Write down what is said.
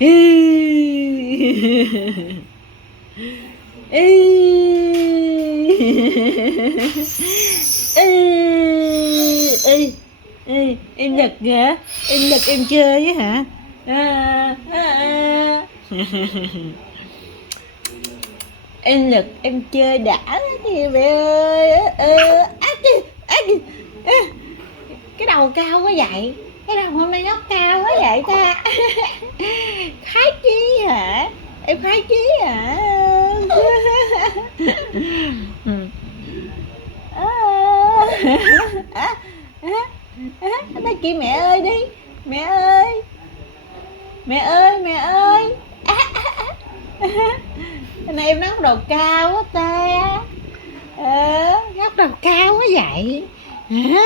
Em giật hả? Em giật em chơi á hả? Em giật em chơi đã kìa mẹ ơi. Cái đầu cao quá vậy, cái đầu hôm nay nó cao quá vậy ta. Khoái chí hả? Em khoái chí hả? Nói chị mẹ ơi đi, mẹ ơi, mẹ ơi, mẹ ơi. Hôm nay em nấu đồ cao quá ta. Nấu đồ cao quá vậy hả?